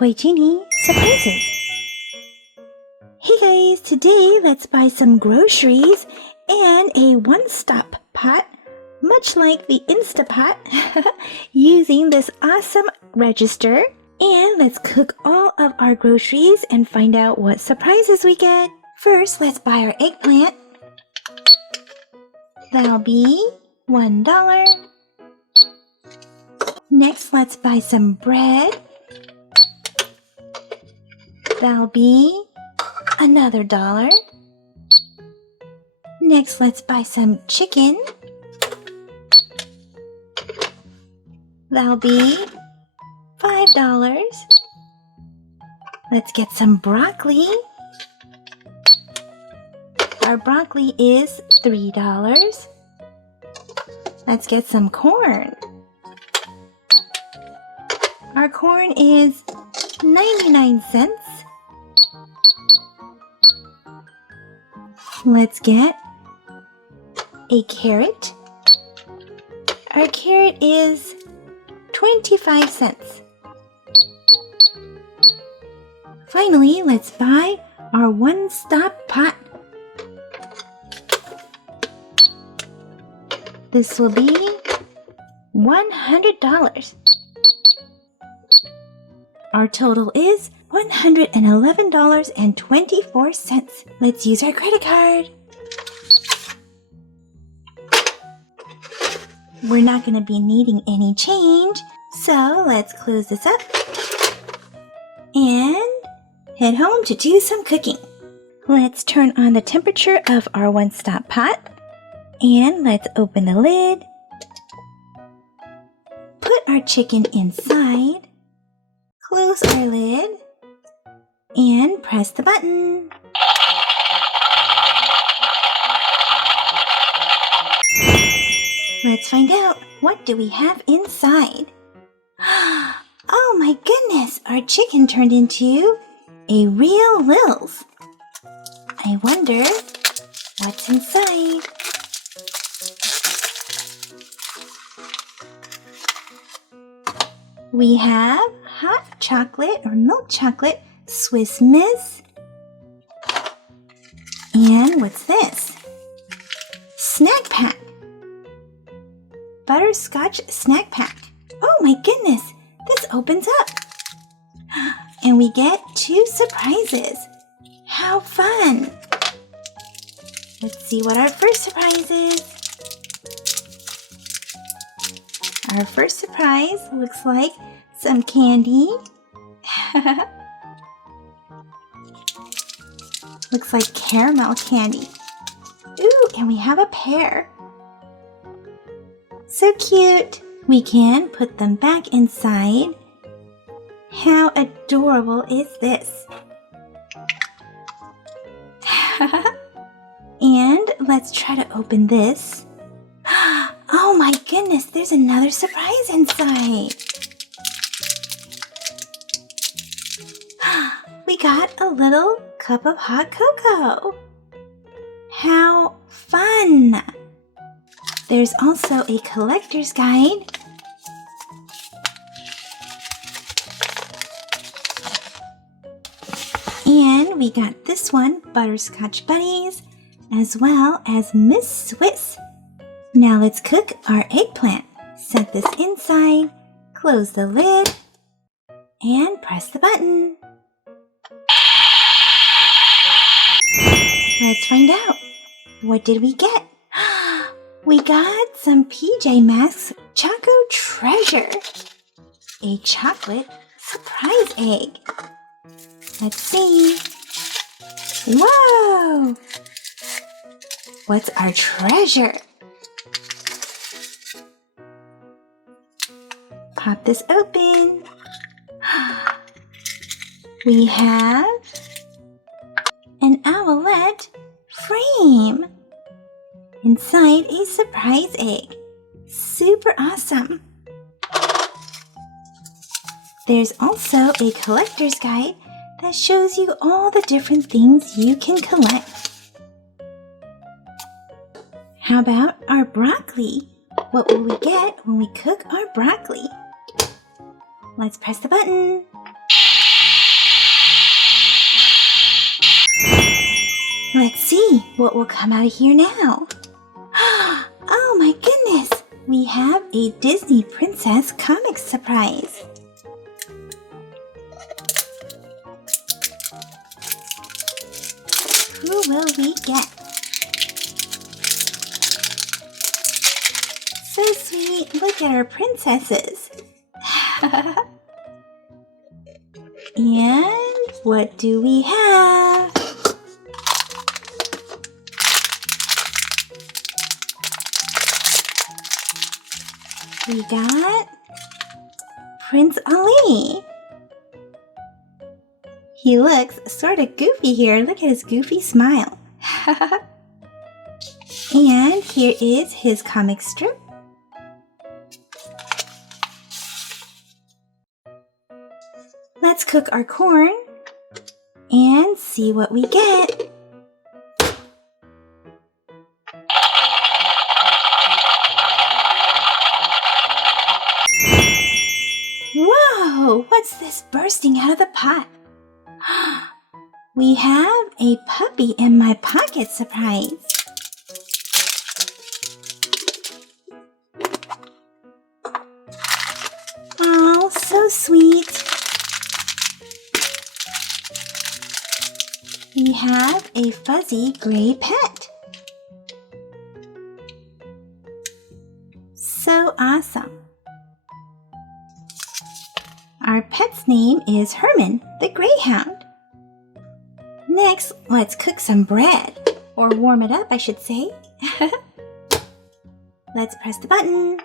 Toy Genie surprises. Hey guys, today let's buy some groceries and a one-stop pot, much like the Instapot, using this awesome register. And let's cook all of our groceries and find out what surprises we get. First, let's buy our eggplant. That'll be $1. Next, let's buy some bread. That'll be another $1. Next, let's buy some chicken. That'll be $5. Let's get some broccoli. Our broccoli is $3. Let's get some corn. Our corn is 99 cents. Let's get a carrot. Our carrot is 25 cents. Finally, let's buy our one-stop pot. This will be $100. Our total is $111.24. Let's use our credit card. We're not going to be needing any change, so let's close this up and head home to do some cooking. Let's turn on the temperature of our one-stop pot and let's open the lid. Put our chicken inside. Close our lid and press the button. Let's find out, what do we have inside? Oh my goodness, our chicken turned into a real Lils. I wonder what's inside. We have hot chocolate or milk chocolate Swiss Miss. And what's this? Snack pack. Butterscotch snack pack. Oh my goodness, this opens up. And we get 2 surprises. How fun! Let's see what our first surprise is. Our first surprise looks like some candy. Looks like caramel candy. Ooh, and we have a pear. So cute. We can put them back inside. How adorable is this? And let's try to open this. Oh my goodness, there's another surprise inside. We got a little cup of hot cocoa. How fun! There's also a collector's guide. And we got this one, Butterscotch Buddies, as well as Miss Swiss. Now let's cook our eggplant. Set this inside, close the lid, and press the button. Let's find out. What did we get? We got some PJ Masks Choco Treasure. A chocolate surprise egg. Let's see. Whoa! What's our treasure? Pop this open. We have an owlet frame. Inside a surprise egg. Super awesome. There's also a collector's guide that shows you all the different things you can collect. How about our broccoli? What will we get when we cook our broccoli? Let's press the button. what will come out of here now? Oh my goodness! We have a Disney Princess comic surprise. Who will we get? So sweet! Look at our princesses! And what do we have? We got Prince Ali. He looks sort of goofy here. Look at his goofy smile. And here is his comic strip. Let's cook our corn and see what we get. Whoa! What's this bursting out of the pot? We have a puppy in my pocket surprise. Oh, so sweet. We have a fuzzy gray pet. So awesome. Our pet's name is Herman, the Greyhound. Next, let's cook some bread, or warm it up, I should say. Let's press the button.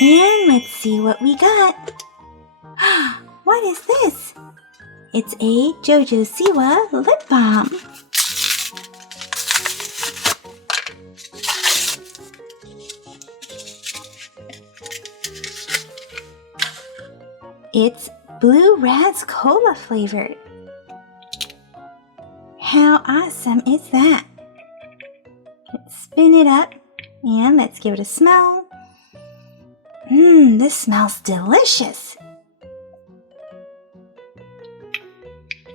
And let's see what we got. What is this? It's a Jojo Siwa lip balm. It's Blue Raz Cola flavored. How awesome is that? Let's spin it up and let's give it a smell. This smells delicious.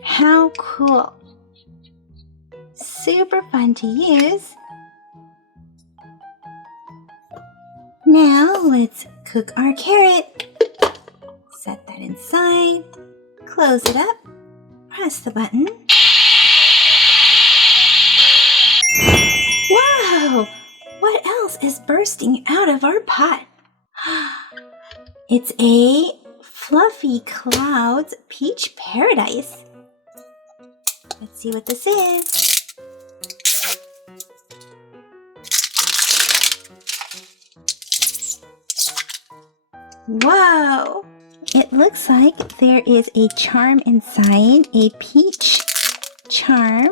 How cool. Super fun to use. Now let's cook our carrot. Set that inside, close it up, press the button. Wow! What else is bursting out of our pot? It's a Fluffy Clouds Peach Paradise. Let's see what this is. Whoa! It looks like there is a charm inside, a peach charm.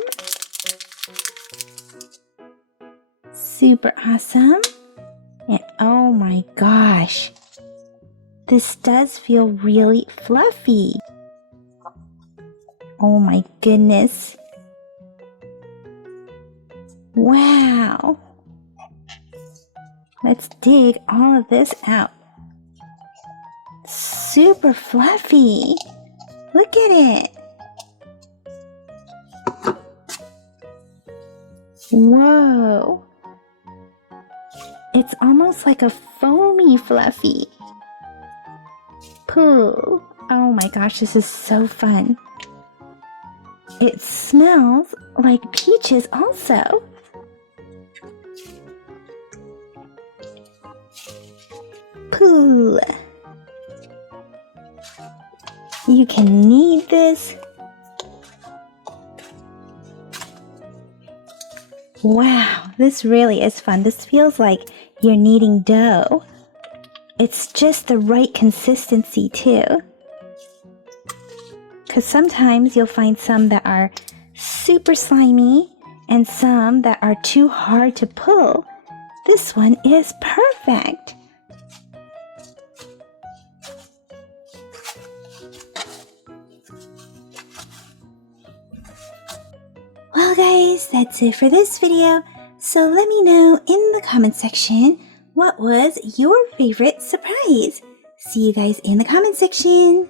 Super awesome. And oh my gosh, this does feel really fluffy. Oh my goodness. Wow. Let's dig all of this out. Super fluffy. Look at it. Whoa. It's almost like a foamy fluffy. Pooh. Oh my gosh, this is so fun. It smells like peaches also. Pooh. You can knead this. Wow, this really is fun. This feels like you're kneading dough. It's just the right consistency too. Because sometimes you'll find some that are super slimy and some that are too hard to pull. This one is perfect. Well guys, that's it for this video. So let me know in the comment section what was your favorite surprise. See you guys in the comment section.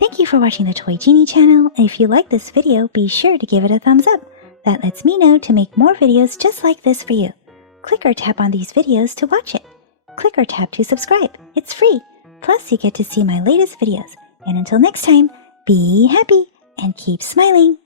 Thank you for watching the Toy Genie channel, and if you like this video, be sure to give it a thumbs up. That lets me know to make more videos just like this for you. Click or tap on these videos to watch it. Click or tap to subscribe. It's free. Plus, you get to see my latest videos. And until next time, be happy and keep smiling.